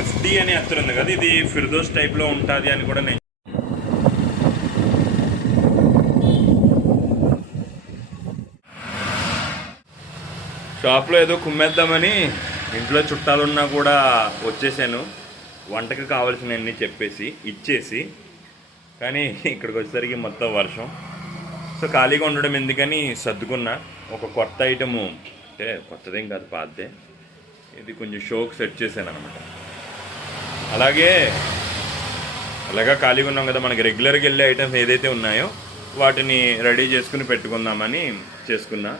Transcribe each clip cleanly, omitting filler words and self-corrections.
FD అని అత్తరు ఉంది కదా, ఇది ఫిర్దోస్ టైప్లో ఉంటుంది అని కూడా నేను షాప్లో ఏదో కుమ్మేద్దామని ఇంట్లో చుట్టాలున్నా కూడా వచ్చేసాను. వంటకి కావాల్సినవన్నీ చెప్పేసి ఇచ్చేసి, కానీ ఇక్కడికి వచ్చేసరికి మొత్తం వర్షం. సో ఖాళీగా ఉండడం ఎందుకని సర్దుకున్నా. ఒక కొత్త ఐటము, అంటే కొత్తదేం కాదు, పాతదే. ఇది కొంచెం షోకి సెట్ చేశాను అనమాట. అలాగా ఖాళీగా ఉన్నాం కదా, మనకి రెగ్యులర్గా వెళ్ళే ఐటమ్స్ ఏదైతే ఉన్నాయో వాటిని రెడీ చేసుకుని పెట్టుకుందామని చేసుకున్నా.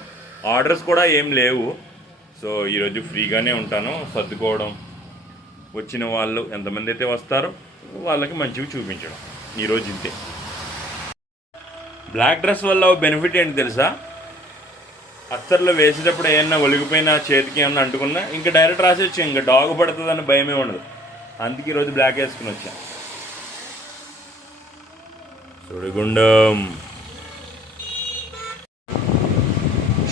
ఆర్డర్స్ కూడా ఏం లేవు. సో ఈరోజు ఫ్రీగానే ఉంటాను. సర్దుకోవడం, వచ్చిన వాళ్ళు ఎంతమంది అయితే వస్తారో వాళ్ళకి మంచివి చూపించడం ఈరోజు ఇంతే. బ్లాక్ డ్రెస్ వల్ల బెనిఫిట్ ఏంటి తెలుసా? అత్తర్లో వేసేటప్పుడు ఏమన్నా ఒలిగిపోయినా, చేతికి ఏమన్నా అంటుకున్నా ఇంకా డైరెక్ట్ రాసేయచ్చు, ఇంకా డాగ్ పడుతుందని భయమే ఉండదు. అందుకే ఈరోజు బ్లాక్ వేసుకుని వచ్చా. సుడిగుండం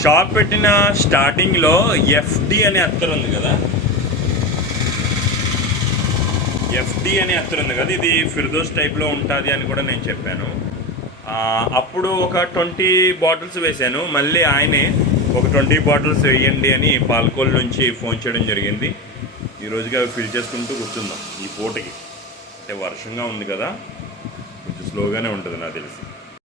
షాప్ పెట్టిన స్టార్టింగ్లో ఎఫ్డి అనే అత్తరు ఉంది కదా, ఇది ఫిర్దోస్ టైప్లో ఉంటుంది అని కూడా నేను చెప్పాను. అప్పుడు ఒక 20 బాటిల్స్ వేశాను. మళ్ళీ ఆయనే ఒక 20 బాటిల్స్ వేయండి అని పాల్కోల్ నుంచి ఫోన్ చేయడం జరిగింది. ఈరోజుగా అవి ఫిల్ చేసుకుంటూ కూర్చుందాం ఈ పూటకి. అంటే వర్షంగా ఉంది కదా, కొంచెం స్లోగానే ఉంటుంది నాకు తెలిసి.